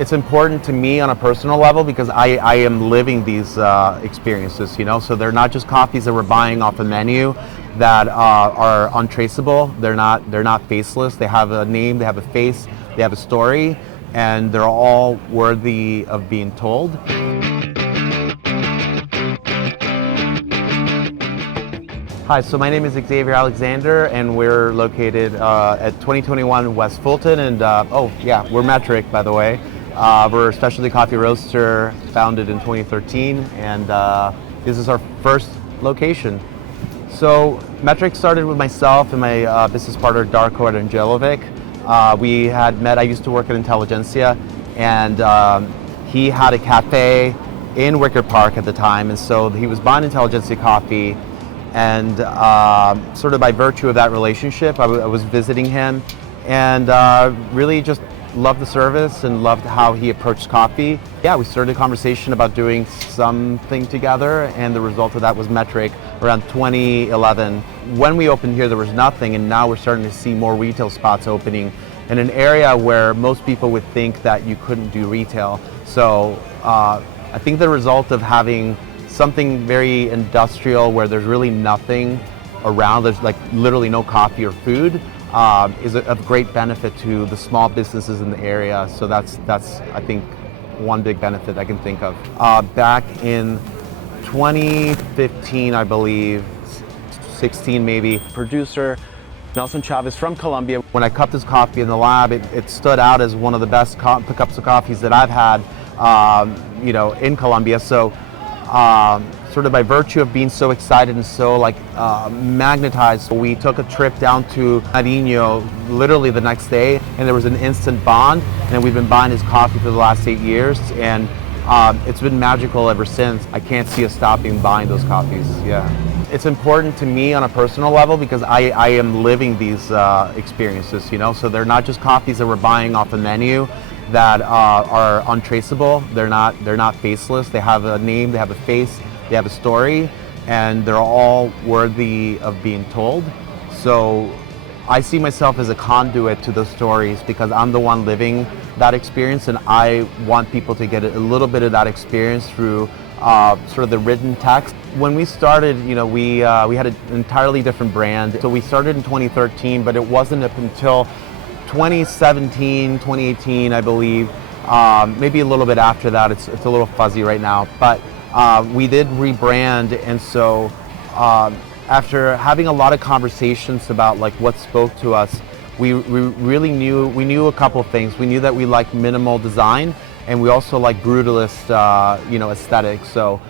It's important to me on a personal level because I am living these experiences, so they're not just coffees that we're buying off a menu that are untraceable. They're not faceless. They have a name, they have a face, they have a story, and they're all worthy of being told. Hi, so my name is Xavier Alexander, and we're located at 2021 West Fulton, and we're Metric, by the way. We're a specialty coffee roaster founded in 2013, and this is our first location. So Metric started with myself and my business partner Darko Angelovic. We had met. I used to work at Intelligentsia, and he had a cafe in Wicker Park at the time, and so he was buying Intelligentsia coffee. And sort of by virtue of that relationship, I was visiting him, and really just loved the service and loved how he approached coffee. Yeah, we started a conversation about doing something together, and the result of that was Metric around 2011. When we opened here, there was nothing, and now we're starting to see more retail spots opening in an area where most people would think that you couldn't do retail. So I think the result of having something very industrial where there's really nothing around, there's like literally no coffee or food, is of great benefit to the small businesses in the area. So that's I think one big benefit I can think of. Back in 2015, I believe, 16 maybe, producer Nelson Chaves from Colombia. When I cupped his coffee in the lab, it stood out as one of the best cups of coffees that I've had, in Colombia. So sort of by virtue of being so excited and so magnetized, we took a trip down to Nariño literally the next day, and there was an instant bond, and we've been buying his coffee for the last 8 years, and it's been magical ever since. I can't see us stopping buying those coffees. Yeah, it's important to me on a personal level because I am living these experiences, so they're not just coffees that we're buying off a menu that are untraceable. They're not faceless. They have a name, they have a face, they have a story, and they're all worthy of being told. So I see myself as a conduit to those stories because I'm the one living that experience, and I want people to get a little bit of that experience through sort of the written text. When we started, we had an entirely different brand. So we started in 2013, but it wasn't up until 2017, 2018, I believe, maybe a little bit after that. It's a little fuzzy right now, but we did rebrand, and so after having a lot of conversations about what spoke to us, we really knew a couple of things. We knew that we liked minimal design, and we also like brutalist, aesthetic. So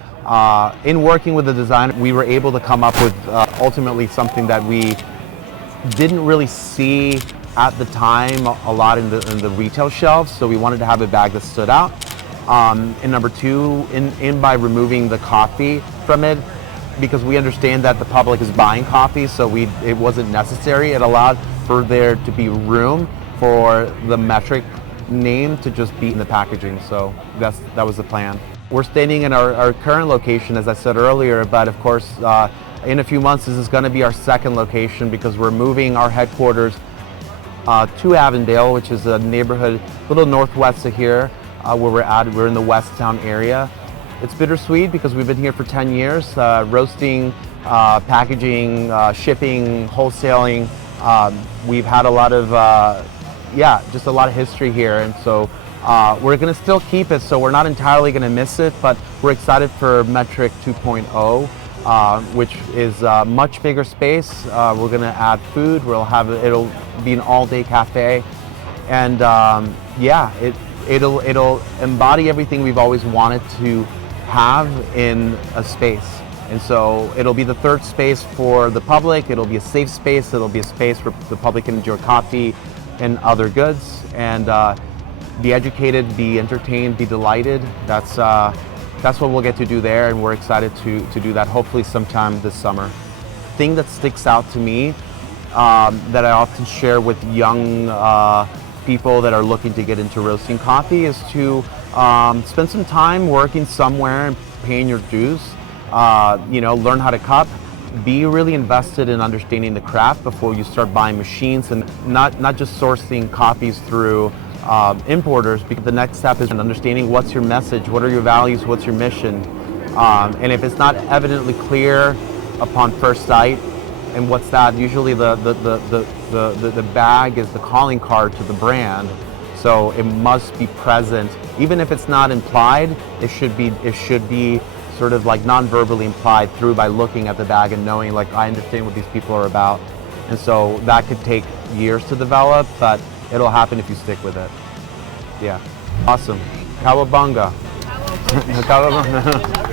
in working with the design, we were able to come up with ultimately something that we didn't really see at the time a lot in the retail shelves, so we wanted to have a bag that stood out. And number two, by removing the coffee from it, because we understand that the public is buying coffee, so it wasn't necessary. It allowed for there to be room for the Metric name to just be in the packaging. So that was the plan. We're standing in our current location, as I said earlier, but of course, in a few months, this is going to be our second location because we're moving our headquarters to Avondale, which is a neighborhood a little northwest of here, where we're at. We're in the West Town area. It's bittersweet because we've been here for 10 years, roasting, packaging, shipping, wholesaling. We've had a lot of, just a lot of history here, and so we're going to still keep it, so we're not entirely going to miss it, but we're excited for Metric 2.0. Which is a much bigger space. We're going to add food. It'll be an all-day cafe, and it'll embody everything we've always wanted to have in a space. And so it'll be the third space for the public. It'll be a safe space. It'll be a space where the public can enjoy coffee and other goods, and be educated, be entertained, be delighted. That's what we'll get to do there, and we're excited to do that hopefully sometime this summer. The thing that sticks out to me that I often share with young people that are looking to get into roasting coffee is to spend some time working somewhere and paying your dues. Learn how to cup. Be really invested in understanding the craft before you start buying machines, and not just sourcing coffees through importers, because the next step is understanding what's your message, what are your values, what's your mission. And if it's not evidently clear upon first sight, and what's that? Usually the bag is the calling card to the brand, so it must be present. Even if it's not implied, it should be sort of like non-verbally implied through by looking at the bag and knowing, like, I understand what these people are about. And so that could take years to develop, but it'll happen if you stick with it. Yeah. Awesome. Cowabunga. Cowabunga.